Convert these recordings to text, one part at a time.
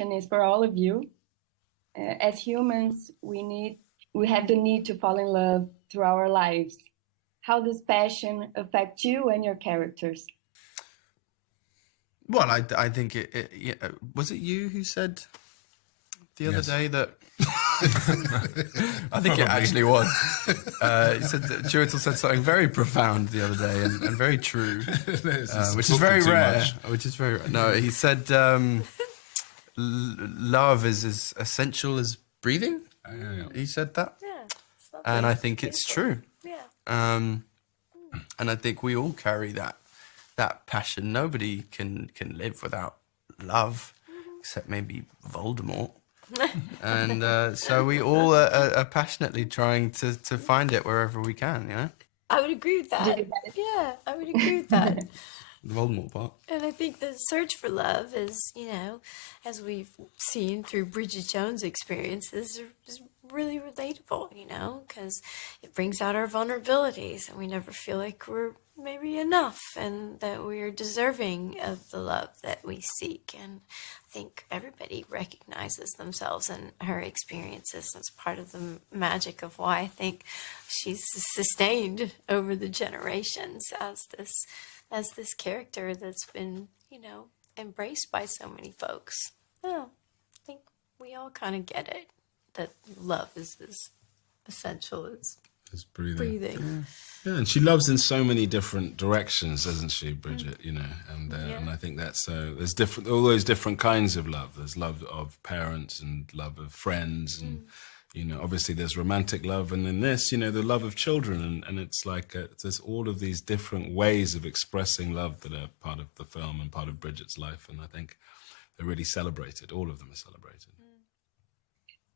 question is for all of you. As humans, we have the need to fall in love through our lives. How does passion affect you and your characters? Well, I think was it you who said the other day that I think it actually was. He said that Chiwetel said something very profound the other day and very true, which is very rare. Which is very rare. No, he said love is as essential as breathing. He said that, and I think it's true. And I think we all carry that passion. Nobody can live without love, except maybe Voldemort. And so we all are passionately trying to find it wherever we can, you know? I would agree with that. Yeah, I would agree with that. The Voldemort part. And I think the search for love is, you know, as we've seen through Bridget Jones' experiences, is really relatable, you know, because it brings out our vulnerabilities and we never feel like we're maybe enough and that we're deserving of the love that we seek. And I think everybody recognizes themselves in her experiences. That's part of the magic of why I think she's sustained over the generations as this character that's been, you know, embraced by so many folks. Oh, I think we all kind of get it, that love is as essential as breathing. Yeah, and she loves in so many different directions, doesn't she, Bridget? You know, and I think that's there's all those different kinds of love. There's love of parents and love of friends, and you know, obviously there's romantic love, and in this, you know, the love of children, and it's like there's all of these different ways of expressing love that are part of the film and part of Bridget's life, and I think they're really celebrated. All of them are celebrated.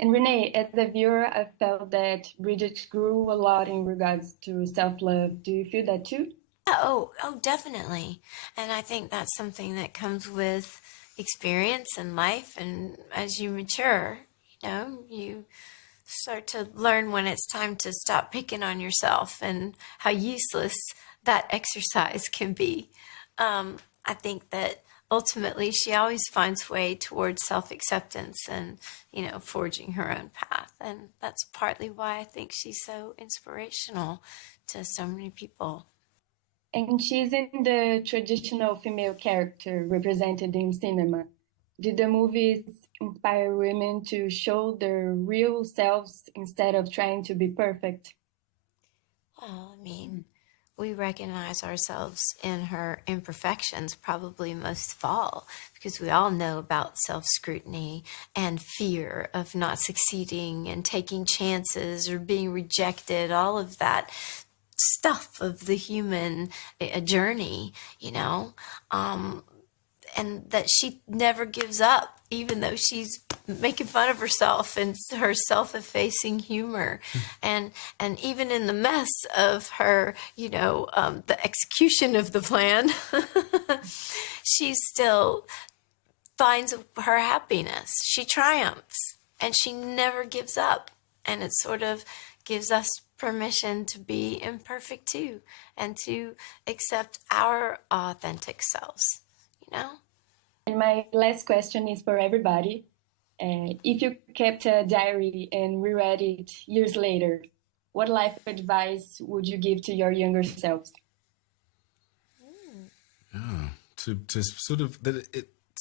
And Renée, as a viewer, I felt that Bridget grew a lot in regards to self-love. Do you feel that too? Oh, definitely. And I think that's something that comes with experience in life. And as you mature, you know, you start to learn when it's time to stop picking on yourself and how useless that exercise can be. I think that ultimately, she always finds way towards self-acceptance and, you know, forging her own path. And that's partly why I think she's so inspirational to so many people. And she's in the traditional female character represented in cinema. Did the movies inspire women to show their real selves instead of trying to be perfect? Well, I mean, we recognize ourselves in her imperfections probably most of all, because we all know about self-scrutiny and fear of not succeeding and taking chances or being rejected, all of that stuff of the human journey, you know, and that she never gives up, even though she's making fun of herself and her self-effacing humor. And even in the mess of her, you know, the execution of the plan, she still finds her happiness. She triumphs and she never gives up. And it sort of gives us permission to be imperfect too, and to accept our authentic selves, you know? And my last question is for everybody. If you kept a diary and reread it years later, what life advice would you give to your younger selves? Yeah, to sort of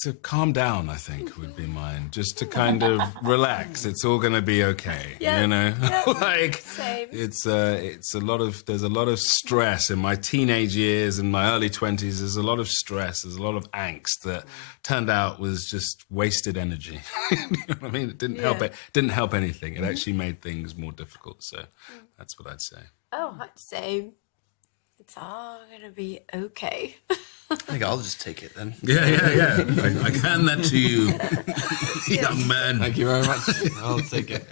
to calm down, I think would be mine. Just to kind of relax. It's all going to be okay. Yeah, you know, like same. It's a lot of, there's a lot of stress in my teenage years and my early 20s. There's a lot of stress. There's a lot of angst that turned out was just wasted energy. You know what I mean? It didn't help it. Didn't help anything. It actually made things more difficult. So that's what I'd say. Oh, same. It's all going to be okay. I think I'll just take it then. Yeah. I hand that to you, young man. Thank you very much. I'll take it.